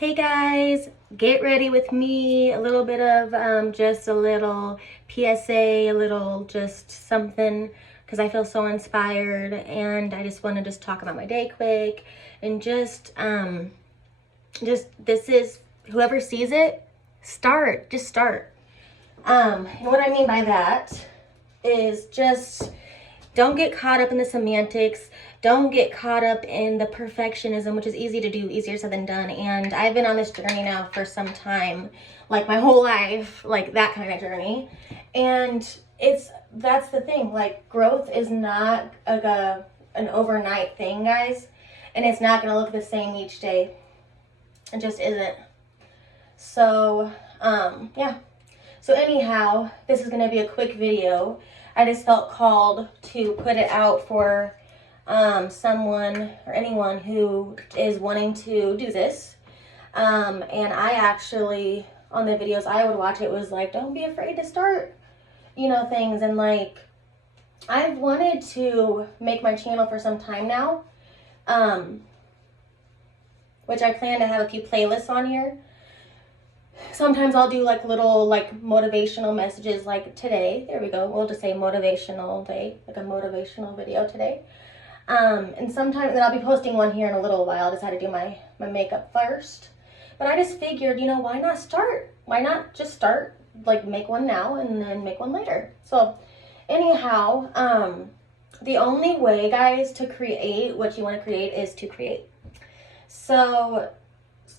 Hey guys, get ready with me. A little bit of just a little PSA, a little just something because I feel so inspired and I just want to just talk about my day quick and just this is whoever sees it, just start. And what I mean by that is just don't get caught up in the semantics. Don't get caught up in the perfectionism, which is easy to do, easier said than done. And I've been on this journey now for some time, like my whole life, like that kind of journey. And that's the thing, like growth is not an overnight thing, guys. And it's not going to look the same each day. It just isn't. So, yeah. So anyhow, this is going to be a quick video. I just felt called to put it out for someone or anyone who is wanting to do this. And I actually, on the videos I would watch, it was like, don't be afraid to start, things. And like, I've wanted to make my channel for some time now, which I plan to have a few playlists on here. Sometimes I'll do like little like motivational messages like today. There we go. We'll just say motivational day, like a motivational video today. And sometimes then I'll be posting one here in a little while. I just had to do my makeup first. But I just figured, why not start? Why not just start, like make one now and then make one later? So anyhow, the only way, guys, to create what you want to create is to create. So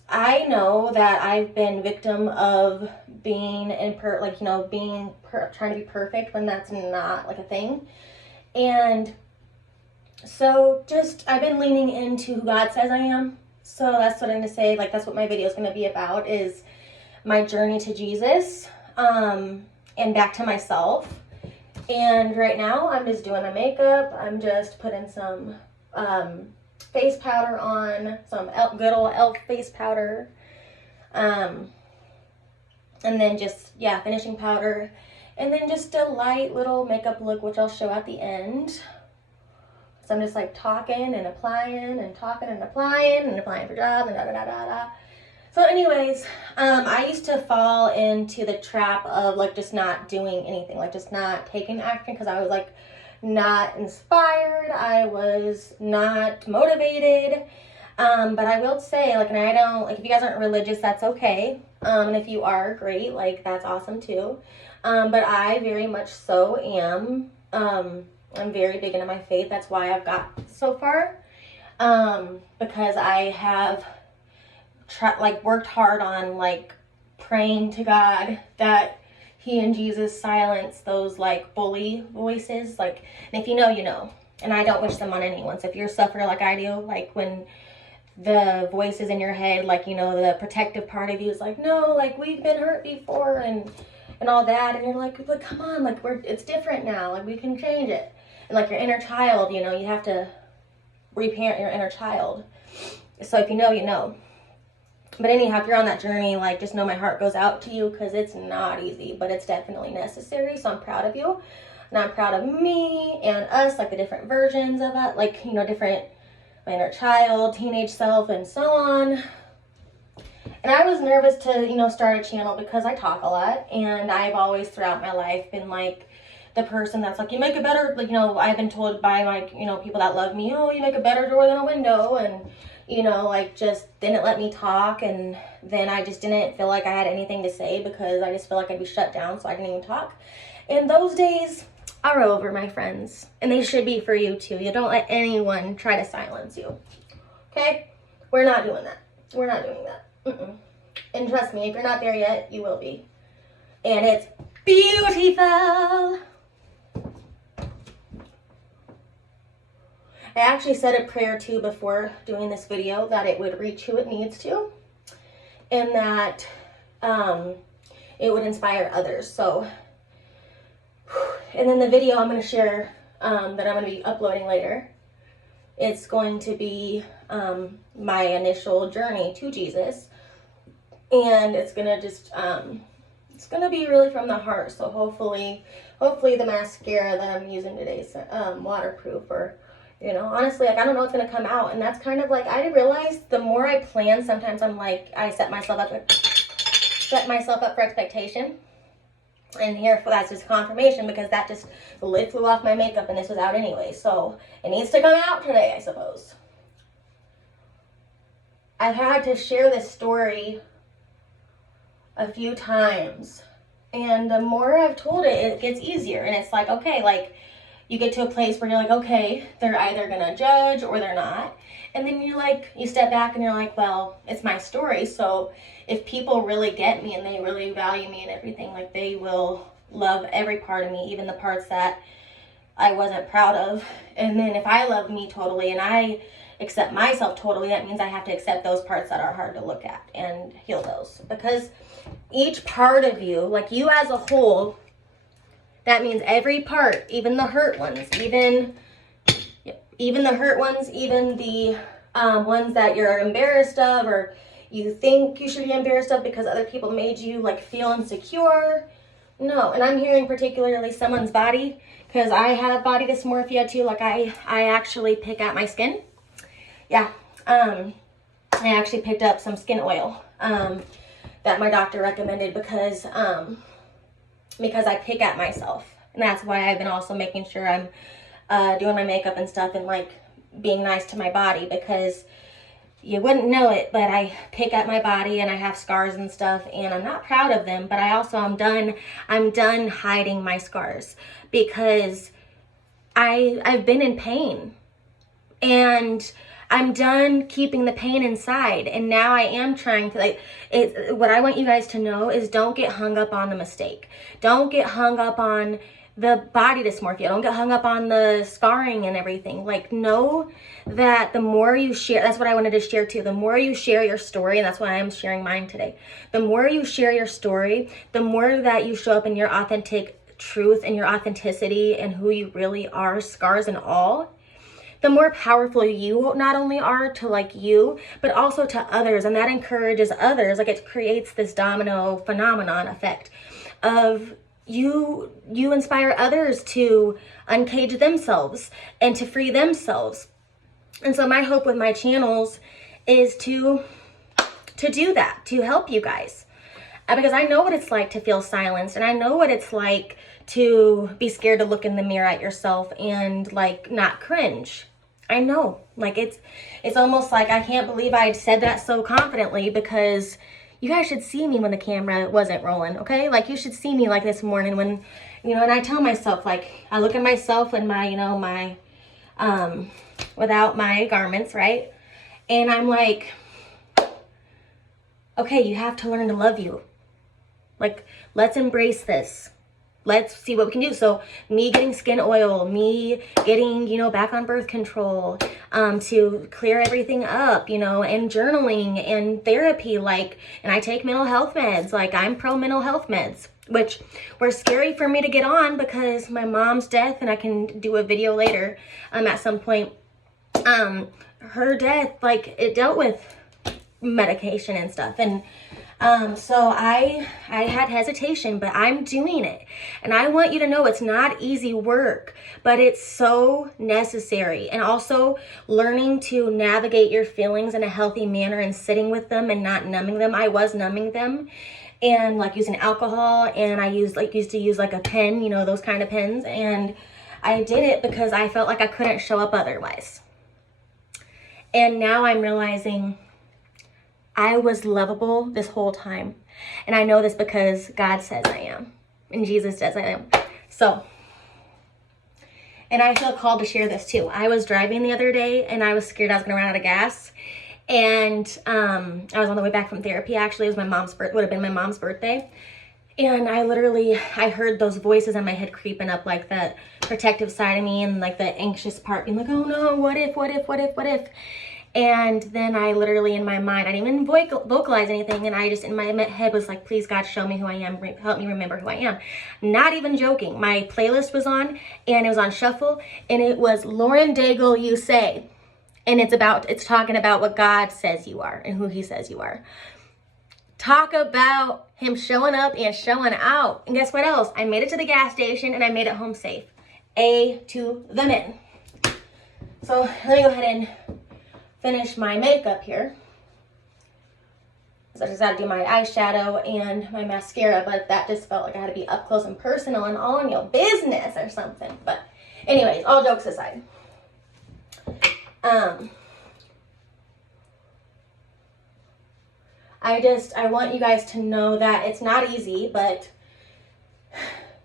I know that I've been victim of being trying to be perfect when that's not like a thing. And so I've been leaning into who God says I am. So that's what I'm going to say. Like, that's what my video is going to be about, is my journey to Jesus, and back to myself. And right now I'm just doing my makeup. I'm just putting some, face powder on, some good old elf face powder, and then just, finishing powder, and then just a light little makeup look, which I'll show at the end. So I'm just like talking and applying and talking and applying for jobs and da-da-da-da-da. So anyways, I used to fall into the trap of like just not doing anything, like just not taking action, because I was like not inspired, I was not motivated. But I will say, like, and I don't, like, if you guys aren't religious, that's okay. And if you are, great, like, that's awesome too. But I very much so am. I'm very big into my faith. That's why I've got so far. Because I have worked hard on like praying to God that He and Jesus silence those like bully voices. Like, and if you know, you know. And I don't wish them on anyone. So if you're a sufferer like I do, like when the voices in your head, like, the protective part of you is like, no, like we've been hurt before and all that. And you're like, but come on, like it's different now. Like we can change it. And like your inner child, you have to reparent your inner child. So if you know, you know. But anyhow, if you're on that journey, like just know my heart goes out to you, because it's not easy, but it's definitely necessary. So I'm proud of you. And I'm proud of me and us, like the different versions of it, like, different, my inner child, teenage self, and so on. And I was nervous to, start a channel because I talk a lot. And I've always throughout my life been like the person that's like, you make a better, like, I've been told by my, people that love me, oh, you make a better door than a window. And, like just didn't let me talk. And then I just didn't feel like I had anything to say because I just feel like I'd be shut down. So I didn't even talk. And those days are over, my friends. And they should be for you too. You don't let anyone try to silence you. Okay? We're not doing that. We're not doing that. And trust me, if you're not there yet, you will be. And it's beautiful. I actually said a prayer too before doing this video that it would reach who it needs to, and that it would inspire others. So, and then the video I'm going to share that I'm going to be uploading later, it's going to be my initial journey to Jesus, and it's going to just it's going to be really from the heart. So hopefully the mascara that I'm using today is waterproof, or You know, honestly, like, I don't know what's going to come out. And that's kind of like, I realized the more I plan, sometimes I'm like, I set myself up for expectation. And here, that's just confirmation, because that just, the lid flew off my makeup and this was out anyway. So it needs to come out today, I suppose. I've had to share this story a few times. And the more I've told it, it gets easier. And it's like, okay, like, you get to a place where you're like, okay, they're either going to judge or they're not. And then you step back and you're like, well, it's my story. So if people really get me and they really value me and everything, like, they will love every part of me, even the parts that I wasn't proud of. And then if I love me totally and I accept myself totally, that means I have to accept those parts that are hard to look at and heal those. Because each part of you, like you as a whole, that means every part, even the hurt ones, even the hurt ones, even the ones that you're embarrassed of or you think you should be embarrassed of because other people made you like feel insecure. No, and I'm hearing particularly someone's body, because I have body dysmorphia too. Like I actually pick at my skin. Yeah, I actually picked up some skin oil that my doctor recommended because I pick at myself. And that's why I've been also making sure I'm doing my makeup and stuff and like being nice to my body, because you wouldn't know it, but I pick at my body and I have scars and stuff, and I'm not proud of them, but I'm done hiding my scars, because I've been in pain and I'm done keeping the pain inside. And now I am trying to what I want you guys to know is, don't get hung up on the mistake. Don't get hung up on the body dysmorphia. Don't get hung up on the scarring and everything. Like, know that the more you share, that's what I wanted to share too. The more you share your story, and that's why I'm sharing mine today. The more you share your story, the more that you show up in your authentic truth and your authenticity and who you really are, scars and all, the more powerful you not only are to like you, but also to others. And that encourages others. Like, it creates this domino phenomenon effect of you inspire others to uncage themselves and to free themselves. And so my hope with my channels is to do that, to help you guys. Because I know what it's like to feel silenced, and I know what it's like to be scared to look in the mirror at yourself and like not cringe. I know, like it's almost like I can't believe I said that so confidently, because you guys should see me when the camera wasn't rolling, okay? Like, you should see me like this morning when, and I tell myself, like, I look at myself in my, my, without my garments, right? And I'm like, okay, you have to learn to love you. Like, let's embrace this. Let's see what we can do. So me getting skin oil, me getting, back on birth control, to clear everything up, and journaling and therapy, and I take mental health meds. Like, I'm pro mental health meds, which were scary for me to get on because my mom's death, and I can do a video later, at some point, her death, like, it dealt with medication and stuff. And so I had hesitation, but I'm doing it. And I want you to know it's not easy work, but it's so necessary. And also learning to navigate your feelings in a healthy manner and sitting with them and not numbing them. I was numbing them and like using alcohol, and I used to use like a pen, those kind of pens. And I did it because I felt like I couldn't show up otherwise. And now I'm realizing I was lovable this whole time. And I know this because God says I am. And Jesus says I am. So, and I feel called to share this too. I was driving the other day and I was scared I was going to run out of gas. And I was on the way back from therapy, actually. It was would have been my mom's birthday. And I heard those voices in my head creeping up, like that protective side of me and like the anxious part being like, oh no, what if? And then I literally, in my mind, I didn't even vocalize anything. And I just, in my head, was like, please, God, show me who I am. Help me remember who I am. Not even joking. My playlist was on, and it was on shuffle. And it was Lauren Daigle, You Say. And it's talking about what God says you are and who he says you are. Talk about him showing up and showing out. And guess what else? I made it to the gas station and I made it home safe. A to the men. So let me go ahead and finish my makeup here. So I just got to do my eyeshadow and my mascara, but that just felt like I had to be up close and personal and all in your business or something. But anyways, all jokes aside. I want you guys to know that it's not easy, but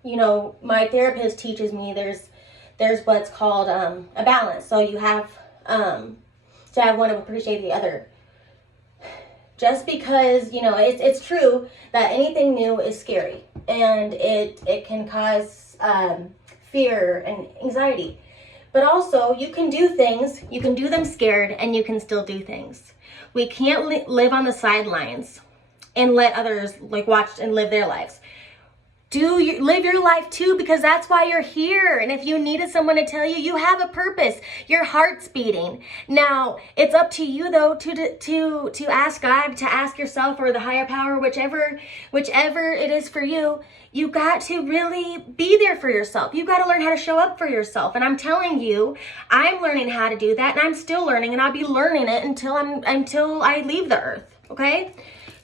you know, my therapist teaches me there's what's called a balance. So you have to have one to appreciate the other. Just because, you know, it's true that anything new is scary, and it can cause fear and anxiety. But also, you can do things, you can do them scared, and you can still do things. We can't live on the sidelines and let others like watch and live their lives. Live your life too, because that's why you're here. And if you needed someone to tell you, you have a purpose. Your heart's beating. Now, it's up to you though to ask God, to ask yourself or the higher power, whichever it is for you. You got to really be there for yourself. You got to learn how to show up for yourself. And I'm telling you, I'm learning how to do that, and I'm still learning, and I'll be learning it until I leave the earth. Okay?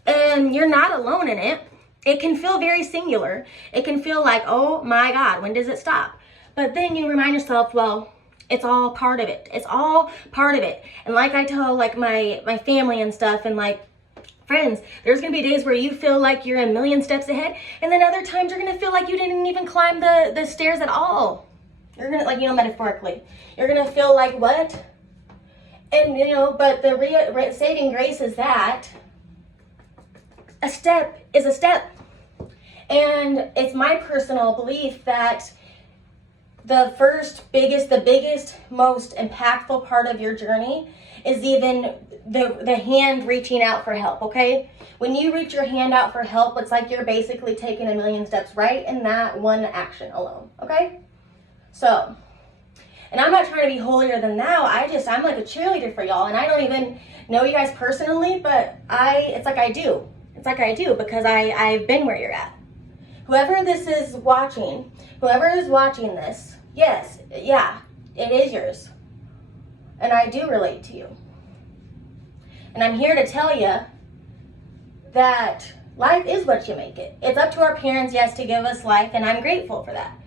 And you're not alone in it. It can feel very singular. It can feel like, oh my God, when does it stop? But then you remind yourself, well, it's all part of it. It's all part of it. And like I tell like my family and stuff and like friends, there's gonna be days where you feel like you're a million steps ahead, and then other times you're gonna feel like you didn't even climb the stairs at all. You're gonna, like, you know, metaphorically, you're gonna feel like, what? And you know, but the saving grace is that a step is a step. And it's my personal belief that the biggest, most impactful part of your journey is even the hand reaching out for help, okay? When you reach your hand out for help, it's like you're basically taking a million steps right in that one action alone, okay? So, and I'm not trying to be holier than thou. I'm like a cheerleader for y'all, and I don't even know you guys personally, but it's like I do. It's like I do, because I've been where you're at. Whoever is watching this, yes, yeah, it is yours. And I do relate to you. And I'm here to tell you that life is what you make it. It's up to our parents, yes, to give us life, and I'm grateful for that.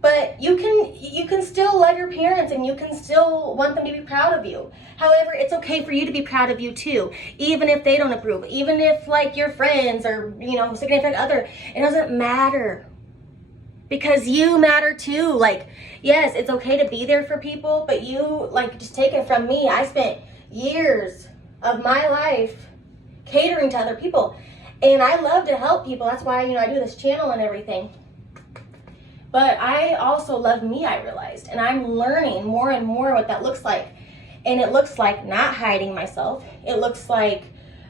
But you can still love your parents, and you can still want them to be proud of you. However, it's okay for you to be proud of you too, even if they don't approve, even if like your friends or, you know, significant other, it doesn't matter, because you matter too. Like, yes, it's okay to be there for people, but you, like, just take it from me. I spent years of my life catering to other people, and I love to help people. That's why, you know, I do this channel and everything. But I also love me, I realized, and I'm learning more and more what that looks like. And it looks like not hiding myself. It looks like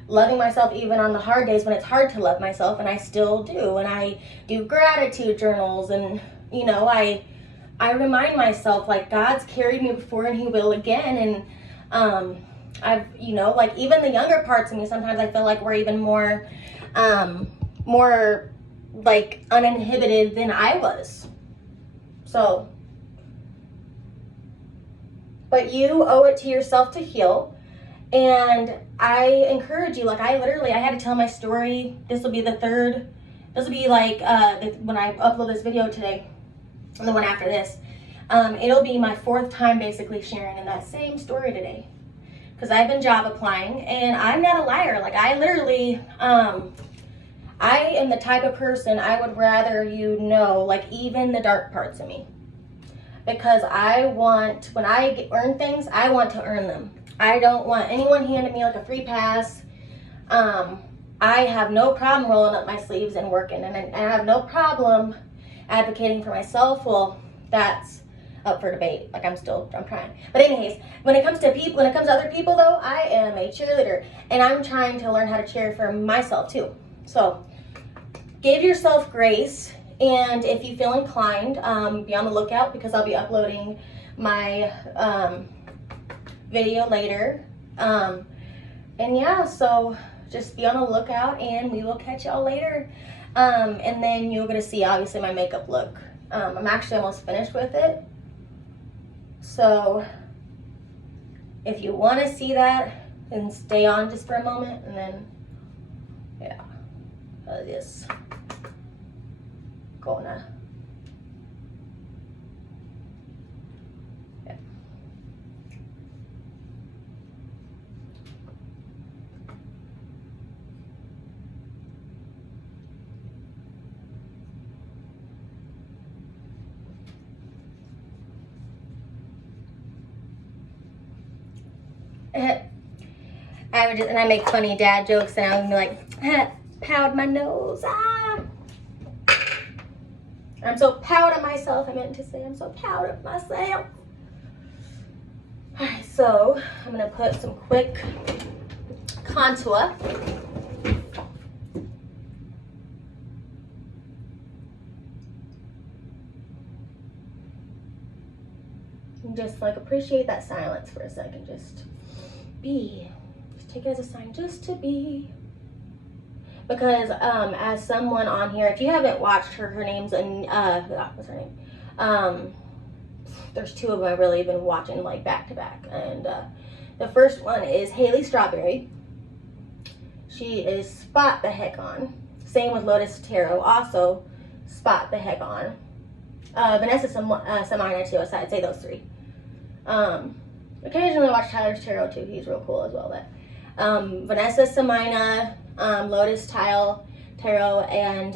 loving myself even on the hard days when it's hard to love myself, and I still do. And I do gratitude journals, and, you know, I remind myself, like, God's carried me before and he will again. And I've, you know, like, even the younger parts of me, sometimes I feel like we're even more like uninhibited than I was. So, but you owe it to yourself to heal. And I encourage you, like, I had to tell my story. This will be like when I upload this video today, and the one after this. It'll be my 4th time basically sharing in that same story today. Because I've been job applying, and I'm not a liar. Like, I literally, I am the type of person, I would rather you know, like, even the dark parts of me. Because when I earn things, I want to earn them. I don't want anyone handing me like a free pass. I have no problem rolling up my sleeves and working. And I have no problem advocating for myself. Well, that's up for debate. Like, I'm trying. But anyways, when it comes to other people though, I am a cheerleader. And I'm trying to learn how to cheer for myself too. So, give yourself grace, and if you feel inclined, be on the lookout, because I'll be uploading my video later. And yeah, so just be on the lookout, and we will catch y'all later. And then you're gonna see, obviously, my makeup look. I'm actually almost finished with it. So, if you want to see that, then stay on just for a moment, and then, yeah, just gonna, yeah. And I make funny dad jokes, and I'm like, pound my nose. Ah. I'm so proud of myself. I meant to say I'm so proud of myself. Alright, so I'm gonna put some quick contour. And just like appreciate that silence for a second. Just be. Just take it as a sign just to be. Because as someone on here, if you haven't watched her name's what's her name? There's two of them I've really been watching like back to back, and the first one is Haley Strawberry. She is spot the heck on. Same with Lotus Tarot, also spot the heck on. Vanessa Samina too. So I'd say those three. Occasionally watch Tyler's Tarot too. He's real cool as well. But Vanessa Samina, Lotus Tarot, and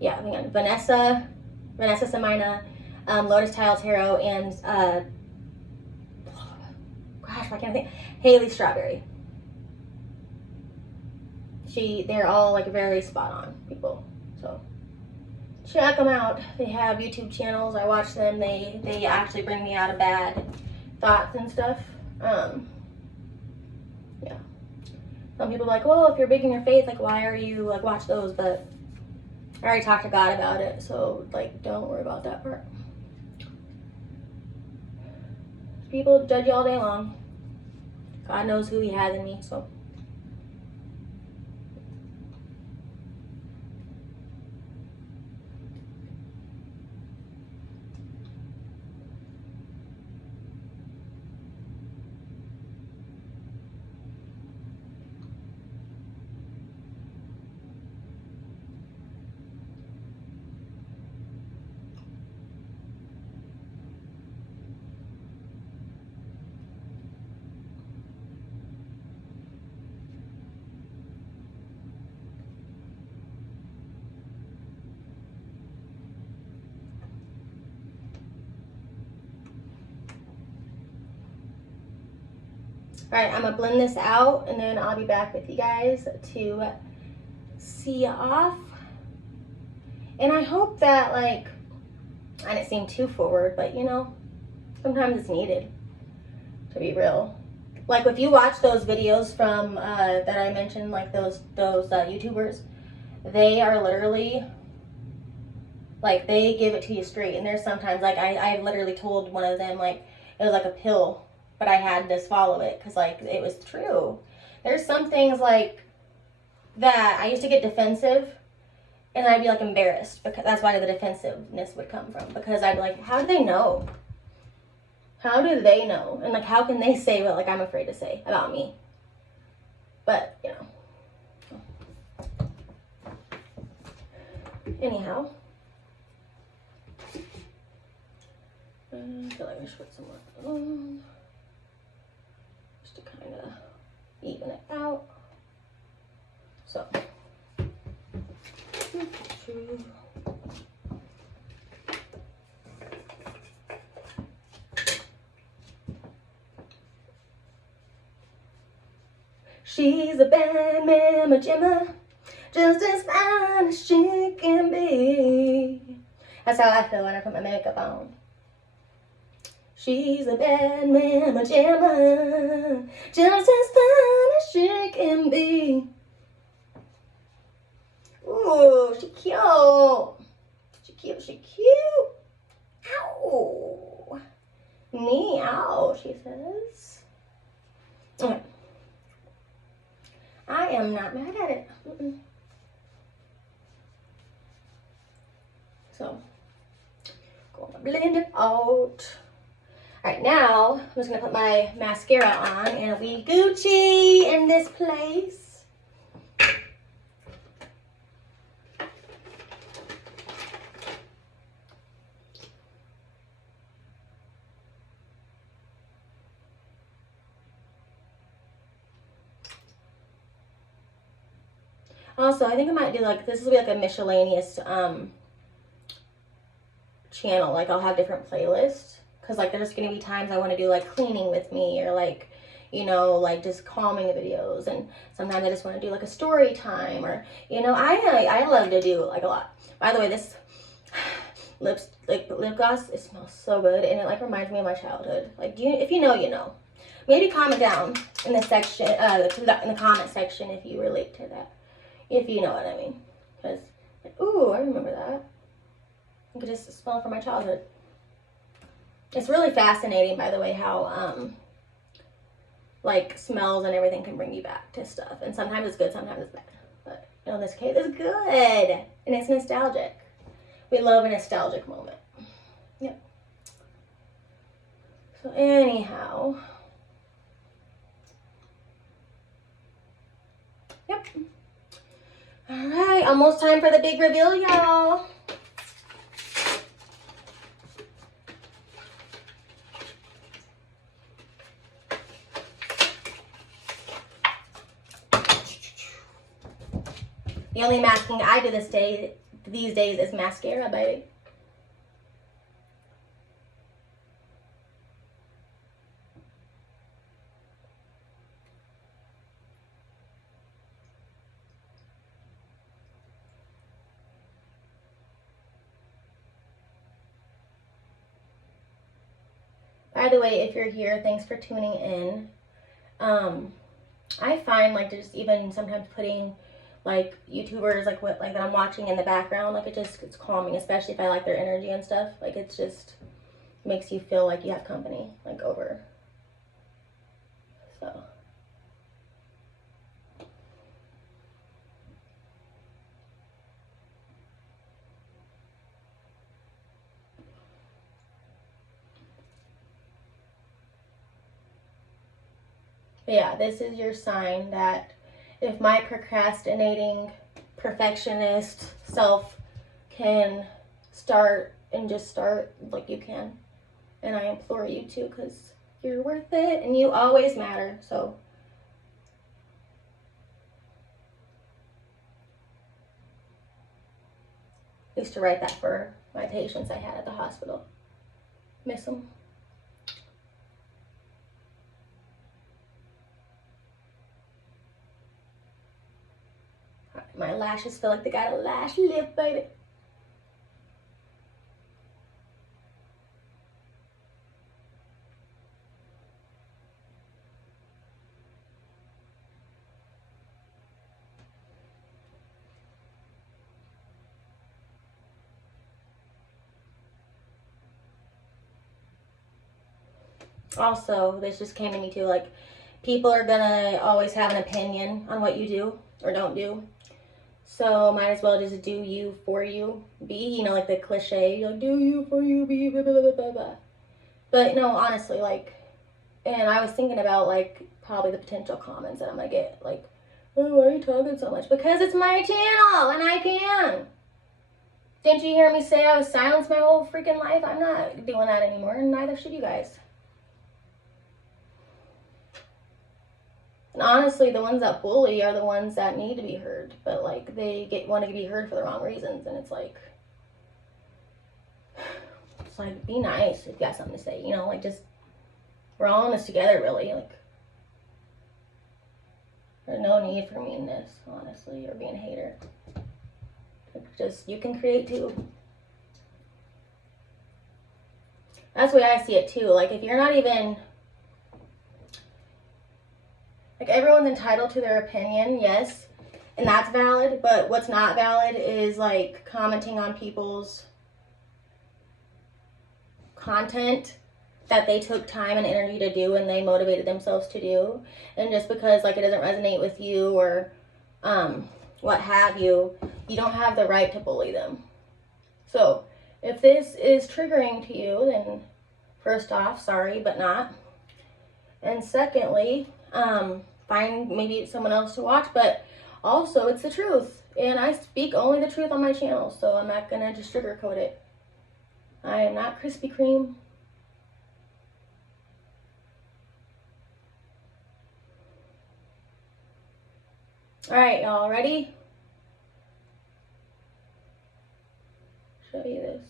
yeah, hang on. Vanessa Samina, Lotus Tarot, and gosh, why can't I think? Haley Strawberry. They're all like very spot on people. So check them out. They have YouTube channels. I watch them. They actually bring me out of bad thoughts and stuff. Yeah. Some people are like, well, if you're big in your faith, like, why are you like watch those? But I already talked to God about it, so like, don't worry about that part. People judge you all day long. God knows who He has in me, so. Alright, I'm gonna blend this out, and then I'll be back with you guys to see off. And I hope that, like, I didn't seem too forward, but you know, sometimes it's needed, to be real. Like, if you watch those videos from that I mentioned, like those YouTubers, they are literally like, they give it to you straight. And there's sometimes, like, I literally told one of them, like, it was like a pill, but I had to swallow it because, like, it was true. There's some things, like, that I used to get defensive, and I'd be, like, embarrassed, because that's why the defensiveness would come from, because I'd be like, how do they know? How do they know? And, like, how can they say what, like, I'm afraid to say about me? But, you know. Anyhow. I feel like I should put some more on. Just to kind of even it out. So. She's a bad mama Gemma, just as fine as she can be. That's how I feel when I put my makeup on. She's a bad mama Gemma, just as fine as she can be. Ooh, she cute. She cute, she cute. Ow. Meow, she says. Okay. I am not mad at it. So, gonna blend it out. All right, now I'm just gonna put my mascara on and we Gucci in this place. Also, I think I might do like, this will be like a miscellaneous channel. Like I'll have different playlists because like there's gonna be times I want to do like cleaning with me or like, you know, like just calming videos, and sometimes I just want to do like a story time, or you know, I love to do like a lot. By the way, this lip gloss, it smells so good and it like reminds me of my childhood. Like if you know, you know. Maybe comment down in the section in the comment section if you relate to that, if you know what I mean. Because like, ooh, I remember that. I could just smell from my childhood. It's really fascinating, by the way, how like smells and everything can bring you back to stuff. And sometimes it's good, sometimes it's bad. But you know, in this case, it's good. And it's nostalgic. We love a nostalgic moment. Yep. So anyhow. Yep. Alright, almost time for the big reveal, y'all. The only masking I do these days is mascara, baby. By the way, if you're here, thanks for tuning in. I find like just even sometimes putting like YouTubers like what like that I'm watching in the background, like it's calming, especially if I like their energy and stuff. Like it's just makes you feel like you have company like over. So but yeah, this is your sign that if my procrastinating perfectionist self can start and just start, like you can. And I implore you to, because you're worth it and you always matter. So I used to write that for my patients I had at the hospital. Miss them. My lashes feel like they got a lash lift, baby. Also, this just came to me too, like people are gonna always have an opinion on what you do or don't do. So might as well just do you for you, be, you know, like the cliche, like do you for you, be, blah, blah, blah, blah, blah. But no, honestly, like, and I was thinking about like probably the potential comments that I'm gonna get, like, oh, why are you talking so much? Because it's my channel and I can. Didn't you hear me say I was silenced my whole freaking life? I'm not doing that anymore, and neither should you guys. And honestly, the ones that bully are the ones that need to be heard, but like they want to be heard for the wrong reasons, and it's like be nice if you got something to say, you know, like just we're all in this together, really. Like there's no need for meanness, honestly, or being a hater. Like, just you can create too. That's the way I see it too. Like if you're not even like everyone's entitled to their opinion, yes, and that's valid, but what's not valid is like commenting on people's content that they took time and energy to do and they motivated themselves to do, and just because like it doesn't resonate with you or what have you, you don't have the right to bully them. So if this is triggering to you, then First off, sorry, but not. And secondly, find maybe someone else to watch, but also it's the truth. And I speak only the truth on my channel, so I'm not gonna just sugarcoat it. I am not Krispy Kreme. All right, y'all, ready? Show you this.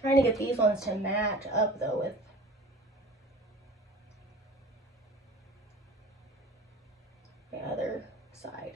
Trying to get these ones to match up though with the other side.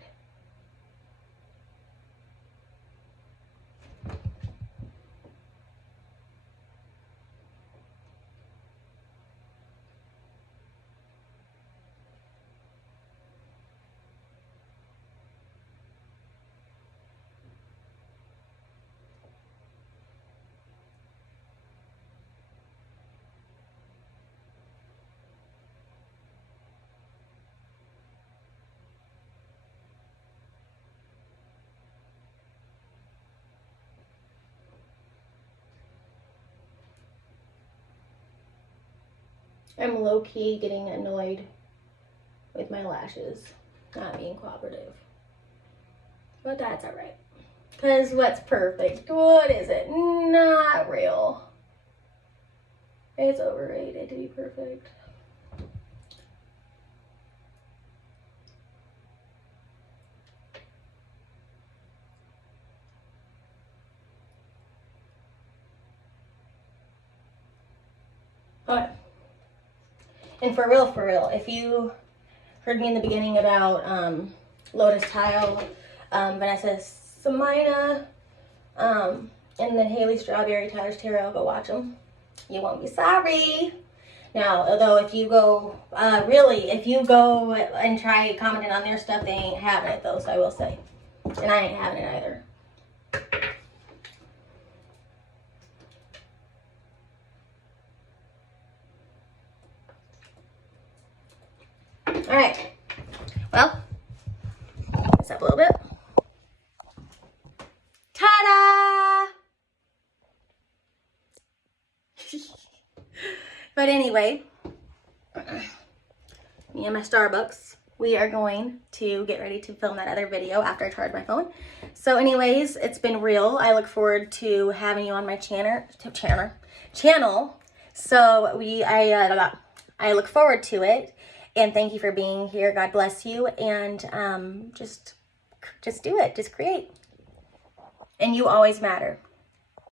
I'm low-key getting annoyed with my lashes not being cooperative. But that's alright. Because what's perfect? What is it? Not real. It's overrated to be perfect. Alright. And for real, if you heard me in the beginning about Lotus Tile, Vanessa Samina, and then Haley Strawberry, Tyler's Tarot, go watch them. You won't be sorry. Now, although if you go, if you go and try commenting on their stuff, they ain't having it though, so I will say. And I ain't having it either. Alright, well, this up a little bit. Ta-da! But anyway, me and my Starbucks, we are going to get ready to film that other video after I charge my phone. So anyways, it's been real. I look forward to having you on my channel. So I look forward to it. And thank you for being here. God bless you. And just do it. Just create. And you always matter.